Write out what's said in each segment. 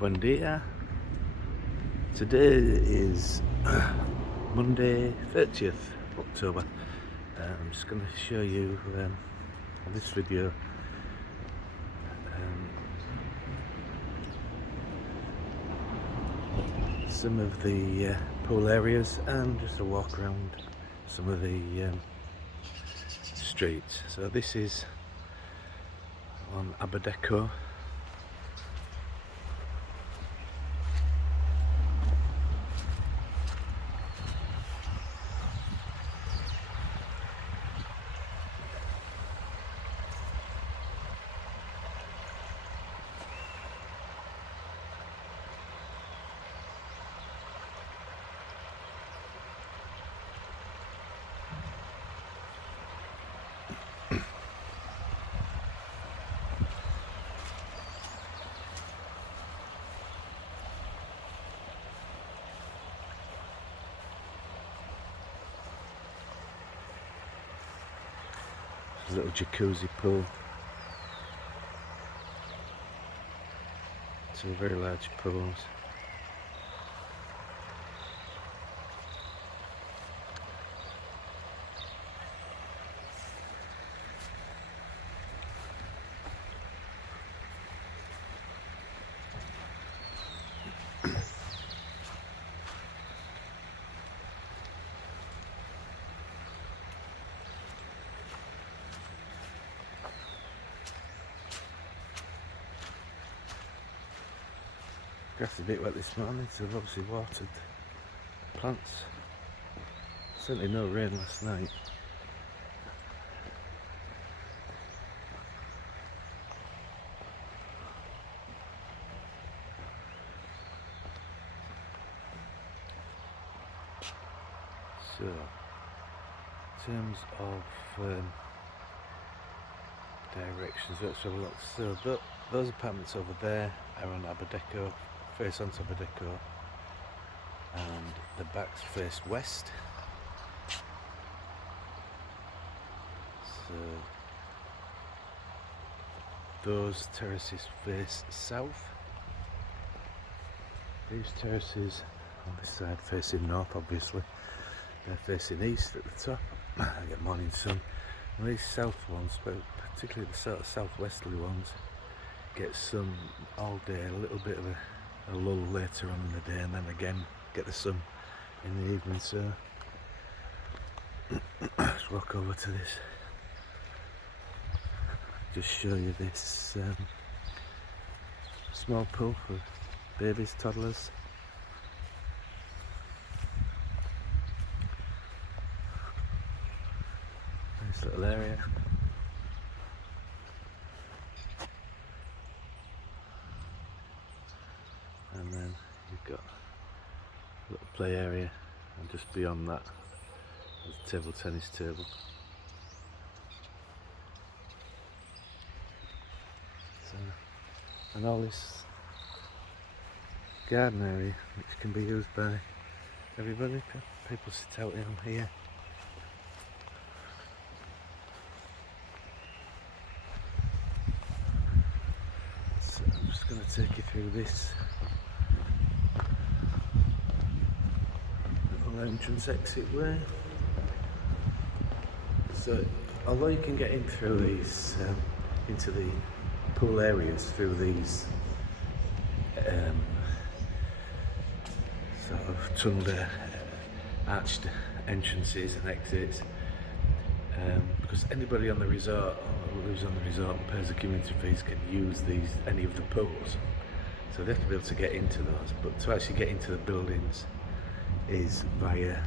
Buen dia. Today is Monday 30th October. I'm just going to show you in this video some of the pool areas and just a walk around some of the streets. So this is on Abadejo. There's a little jacuzzi pool. Two very large pools. Grass is a bit wet this morning, so I've obviously watered plants. Certainly no rain last night. So, in terms of directions, let's have a look. So those apartments over there are on Abadejo, face onto Abadejo, and the backs face west. So those terraces face south. These terraces on this side facing north, obviously. They're facing east at the top. I get morning sun. And these south ones, but particularly the sort of southwesterly ones, get sun all day, a little bit of a lull later on in the day, and then again get the sun in the evening. So let's walk over to this. Just show you this small pool for babies, toddlers. Nice little area. And then you've got a little play area, and just beyond that there's a table tennis table. So, and all this garden area, which can be used by everybody. People sit out in here. So I'm just going to take you through this little entrance exit way. So although you can get in through these into the pool areas through these sort of tunnelled arched entrances and exits, because anybody on the resort or who's on the resort and pays the community fees can use any of the pools, so they have to be able to get into those. But to actually get into the buildings is via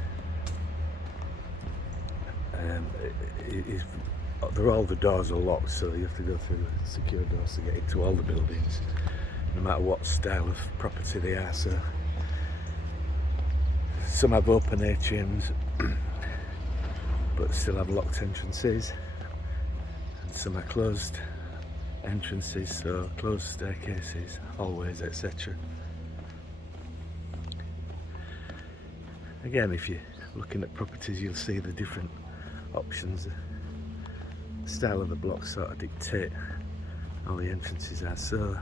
all the doors are locked, so you have to go through secure doors to get into all the buildings, no matter what style of property they are. So some have open atriums but still have locked entrances, and some are closed entrances, so closed staircases, hallways, etc. Again, if you're looking at properties, you'll see the different options. The style of the blocks sort of dictate how the entrances are. So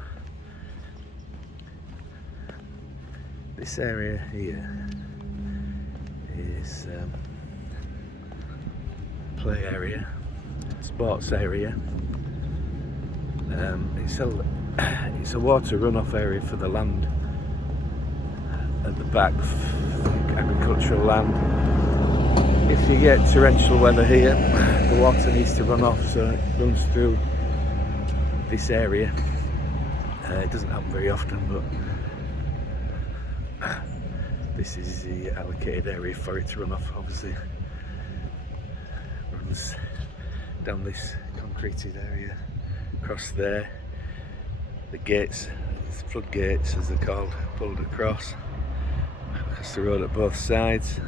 This area here is play area, sports area. It's a water runoff area for the land at the back, agricultural land. If you get torrential weather here, the water needs to run off, so it runs through this area. It doesn't happen very often, but this is the allocated area for it to run off. Obviously, runs down this concreted area, across there. The gates, the floodgates as they're called, pulled across the road at both sides,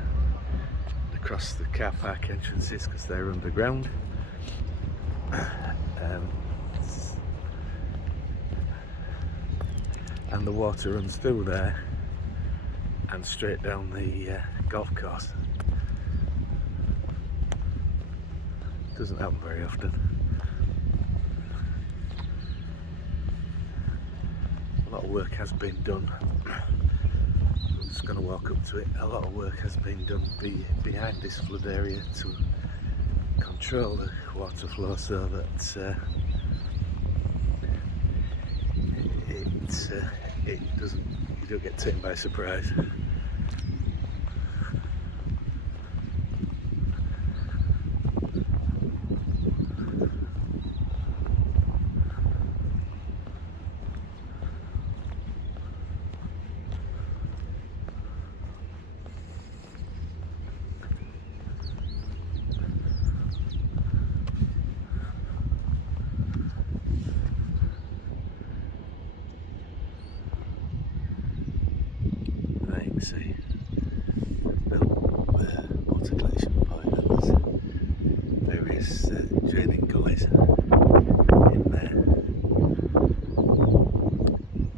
across the car park entrances because they're underground. And the water runs through there and straight down the golf course. Doesn't happen very often. A lot of work has been done. I'm just going to walk up to it. A lot of work has been done behind this flood area to control the water flow so that you don't get taken by surprise. See, they've built water collection point and there's various draining gullies in there.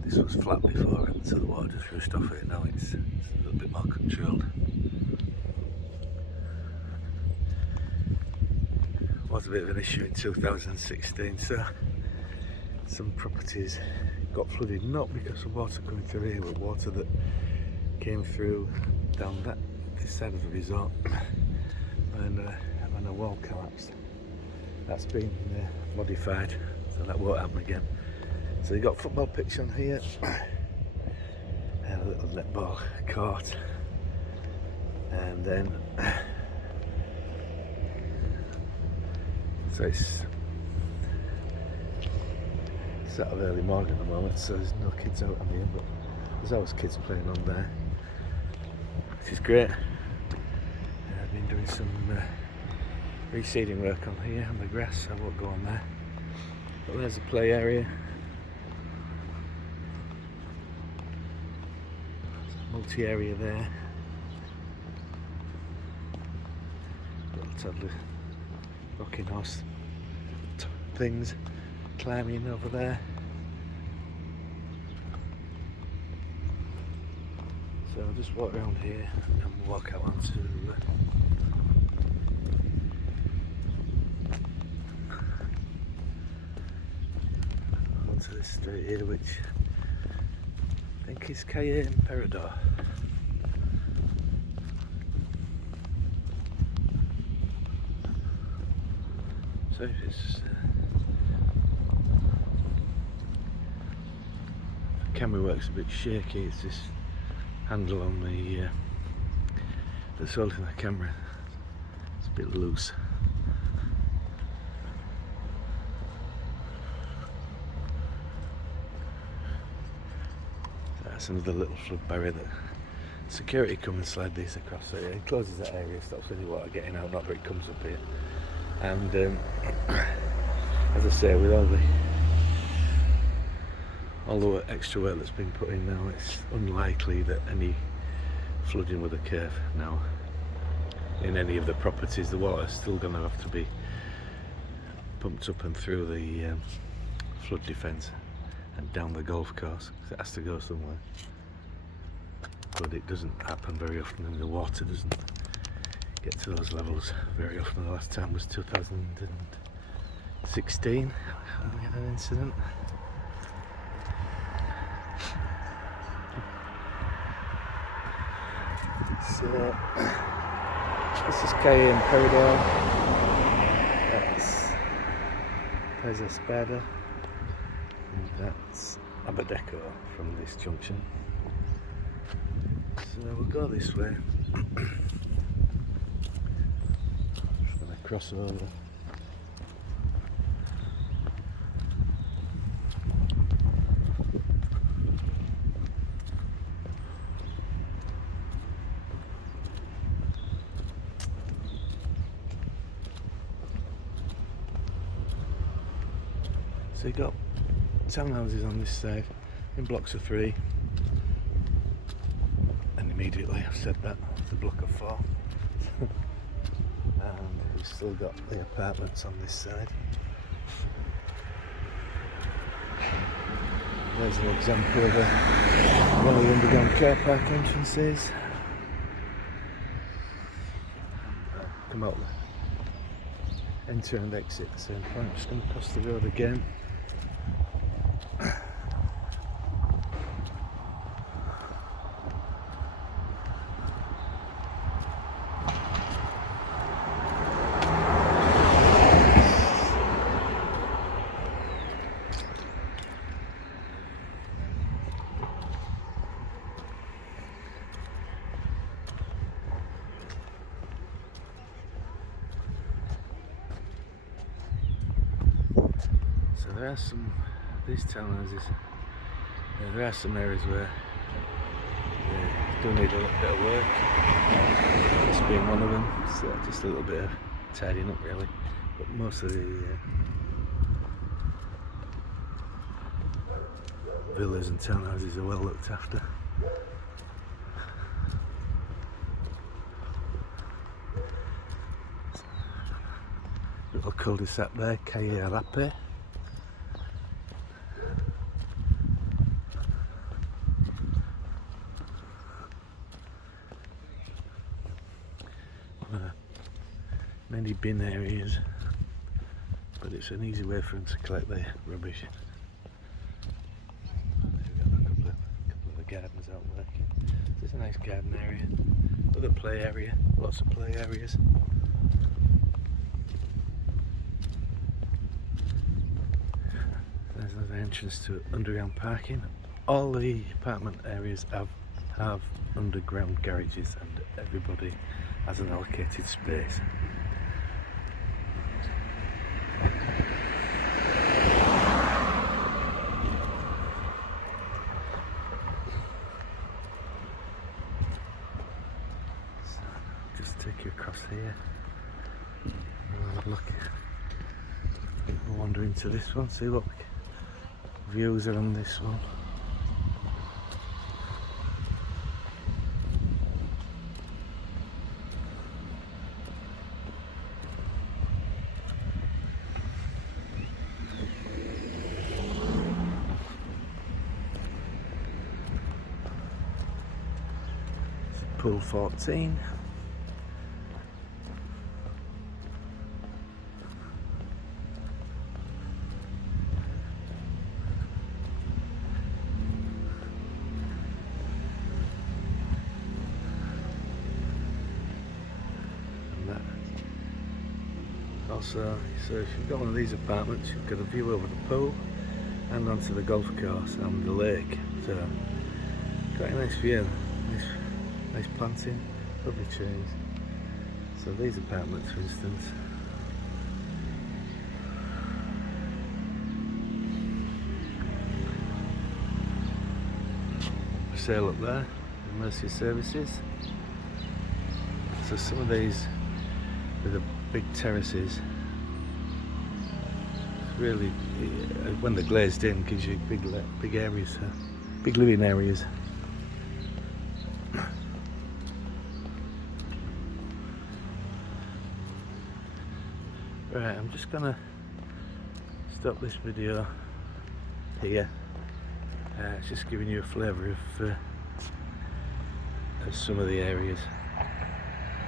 This was flat before, so the water just rushed off it. Now it's a little bit more controlled. Was a bit of an issue in 2016, so some properties got flooded, not because of water coming through here, but water that came through down this side of the resort when a wall collapsed. That's been modified, so that won't happen again. So you've got a football pitch on here and a little netball court, and then so it's sort of early morning at the moment, so there's no kids out on here, but there's always kids playing on there, which is great. I've been doing some reseeding work on here on the grass. I won't go on there, but there's a play area. There's a multi-area there. Little toddler rocking horse things climbing over there. So I'll just walk around here and walk out onto this street here, which I think is Calle Emperador. So it's the camera works a bit shaky. It's this handle on that's holding the camera. It's a bit loose. That's another little flood barrier that security come and slide these across. So it closes that area, stops any water getting out, not that it comes up here. And as I say, with all the extra work that's been put in now, it's unlikely that any flooding will occur now in any of the properties. The water's still going to have to be pumped up and through the flood defence and down the golf course, because it has to go somewhere. But it doesn't happen very often, and the water doesn't get to those levels very often. The last time was 2016. We had an incident. So this is Calle and Paradise. That's Pez Espada. And that's Abadejo from this junction. So we'll go this way. Just gonna cross over. So you've got townhouses on this side in blocks of 3, and immediately I've said that, it's a block of 4. And we've still got the apartments on this side. There's an example of one of the underground car park entrances. Come out there. Enter and exit at the same point. I'm just going to cross the road again. So there are these townhouses, there are some areas where they do need a little bit of work, this being one of them, so just a little bit of tidying up really, but most of the villas and townhouses are well looked after. Little cul-de-sac there, Calle Arape. Many bin areas, but it's an easy way for them to collect their rubbish. We've got a couple of gardens out there. There's a nice garden area, other play area, lots of play areas. There's another entrance to underground parking. All the apartment areas have underground garages, and everybody has an allocated space. Just take you across here. Look, we'll wander into this one, see what views are on this one. Pool 14. And that also, so if you've got one of these apartments, you've got a view over the pool and onto the golf course and the lake. So quite a nice view. Nice planting, lovely trees. So these apartments, for instance, for sale up there, Mercy Services. So some of these with the big terraces, really, when they're glazed in, gives you big areas, big living areas. Right, I'm just gonna stop this video here. It's just giving you a flavour of some of the areas.